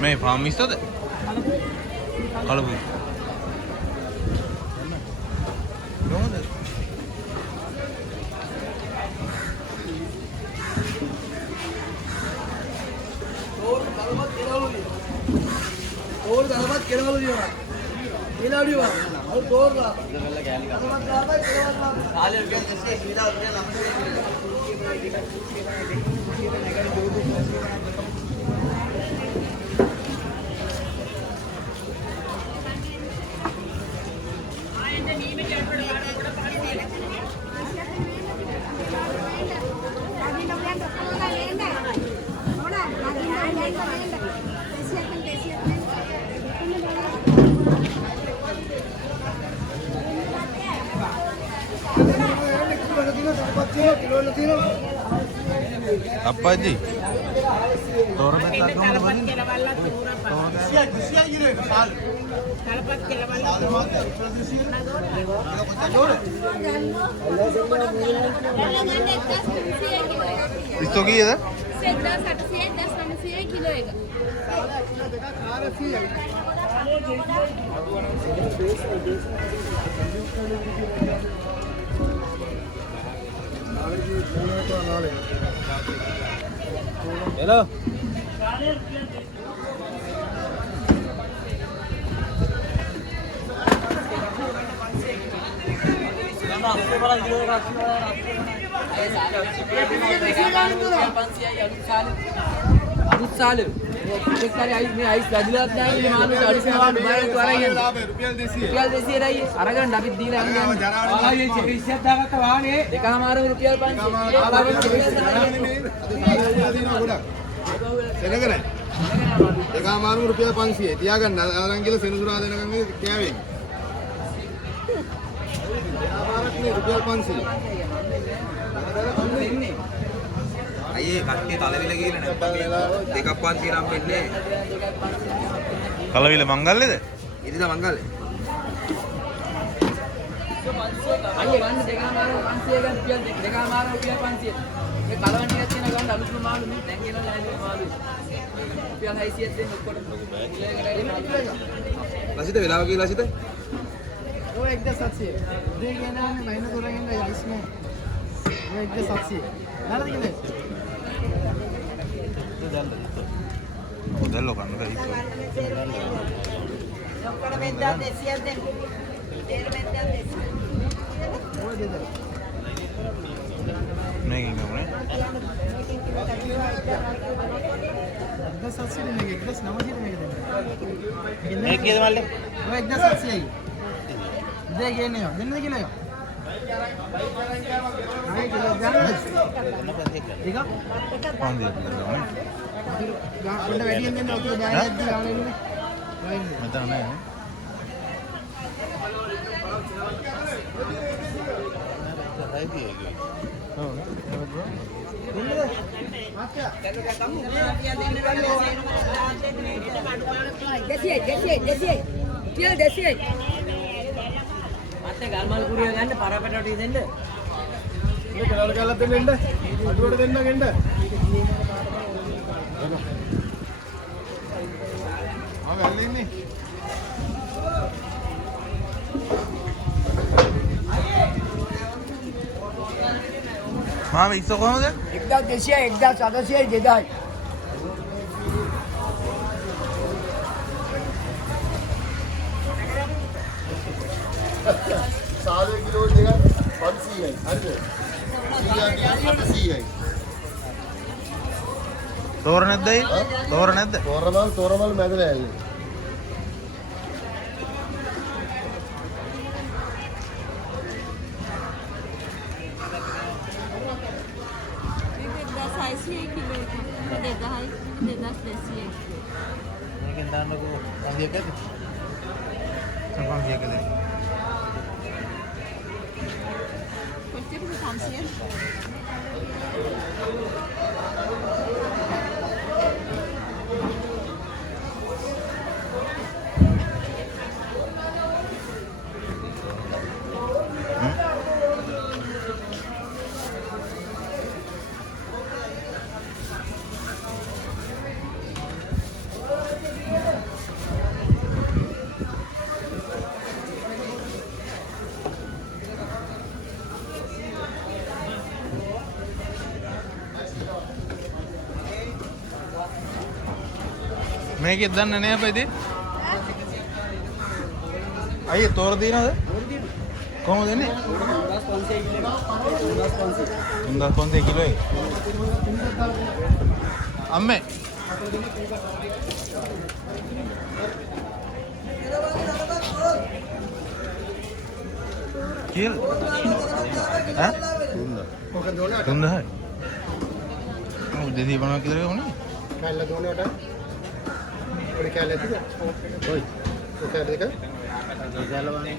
මේ ෆාම් මිස්ටද? කලබු. කොහොමද? और दालभात केला वाला दिया केला दिया और तोर ला खाली रुपया जैसे सीधा रुपया apa ji? Toran itu ki ya? kilo එක. Hello. අලුත් සාලේ එක් කරේ අයිස් මේ අයිස් වැඩිලාත් නැහැ මේ මානුට අඩිසන වාන්න බයලට වරගෙන රුපියල් 200යි අරගන්න අපිත් දීලා යන්නේ ආයේ 200ක් දාගත්ත වාහනේ දෙකමාරු රුපියල් 500 එනකනේ දෙකමාරු රුපියල් 500 තියාගන්න අරන් ගිහලා සෙනසුරා දෙනකම් කෑවේ දෙකමාරක් නේ රුපියල් 500 අයියේ කට්ටිය තලවිල ගිහලා නැත්නම් දෙකක් 500 නම් වෙන්නේ කලවිල මංගල්‍යද? ඉරිදා මංගල්‍ය අයියේ ගන්න දෙකමාරු 500 ගන්න රුපියල් දෙකමාරු රුපියල් 500 මේ කලවණ ටිකක් තියෙන ගන්න අලුත්ම මාළු මේ දැන් ගෙනලා ආයේ මාළු රුපියල් 600ක් දෙන්න ඔක්කොට ලසිත වෙලාව කියලා ලසිත ඔය 1700 දෙක ගණන් මයින දොරෙන් යයිස් නේ ඔය 1700 නරද කිලේ Modelo kan udah itu. Lokal mental desian den. Der mental desian. Nih gini mana? Kita saksi ni lagi, kita nama dia lagi. Nih kita malah. Wah, kita saksi lagi. Dia gini ya, dia lagi lah. Ayo kita jalan. Tiga. Panggil. Udah wedding kan waktu jalan di awal ini. Macam mana? Desian. Jual desian. ගල්මල් කුරිය ගන්න පරපැටට දෙන්න. ඉන්න කෙනාල කැල්ලක් දෙන්න එන්න. අඩුවට දෙන්න ගෙන්න. ආ වැල්ලේ ඉන්නේ. මාම ඉස්ස කොහමද? 1200 1800 2000. සාලේ කිලෝ දෙකක් 500යි. හරිද? 800යි. තෝර නැද්දයි? තෝර නැද්ද? තෝරමල් මැදලා ඇල්ලේ. මේකෙන් දාන්නකෝ 500ක් ඇද්ද? 500ක් ඇද්ද? මේකෙත් දන්නේ නැහැ අපේ ඉතින්. අයියේ තෝර දිනනද? කොහොමද දෙන්නේ? 3500 කිලෝ එක. අම්මේ. කිල්. ඈ? 3000. ඔව් දෙදී බණක් විතර ගමුනේ. කැල්ල දුවනේ උට. පොඩි කැල්ල ඇතිද? ඔයි. ඔය කැල්ල දෙක. කැල්ල වань.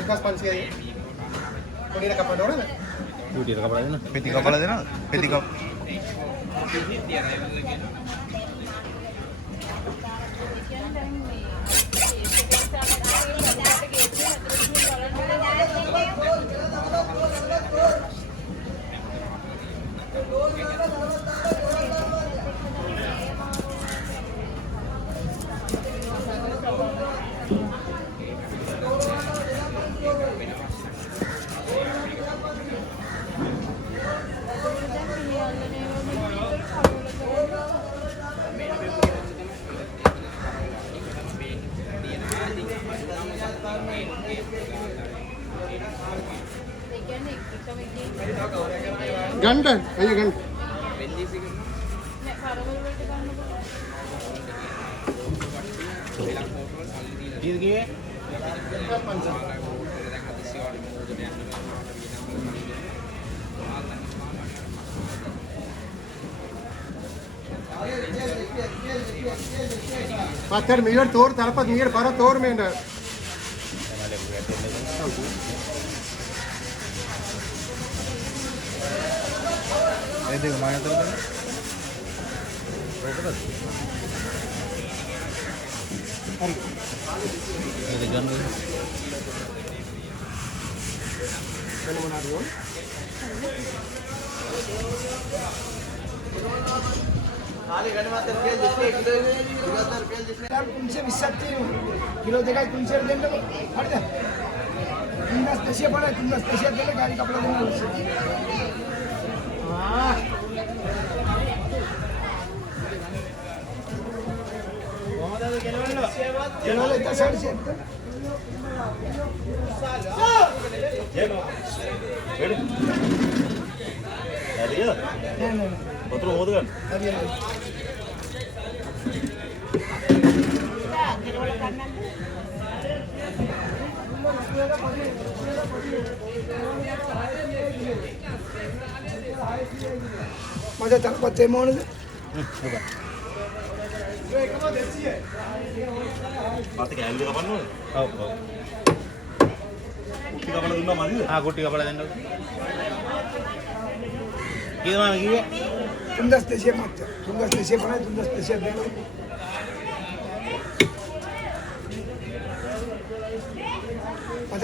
එකස් 500යි. පොඩියට කපන්න ඕනද? පොඩියට කපලා දෙන්න. පෙති කපලා දෙනවද? පෙති කප. ගන්න අයිය ගන්න. කීයද කියේ? පතර මීටර තෝර තරපත් මීටර පර තෝර මේන. ඒ දෙක මාන අතර දෙන්න. ඔකද? හරි. ඒ දෙක ගන්න. වෙන මොනවාද ඕන? खाली गण मात्र पेज दिसते किलो 2000 पेज दिसते 320 किलो देगा 300 देंगे हट जा 310 पैसे पड़ा 310 पैसे देले गाड़ी कपड़ा देना हां मोहम्मद केलो ले 10 साइड से जेनो रेडी रेडी नहीं पत्र होद गन अभी मजा तक पत्ते मोड़ होगा जो एक बार देसी है बात क्या है इनका पन्नो आओ कुट्टी का बड़ा दुन्ना मारी हां कुट्टी का बड़ा देना कितना मांगी है तुम 10 पैसे मत तुम 10 पैसे बनाए तुम 10 पैसे दे लो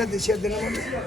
त्या देशी आहेत ना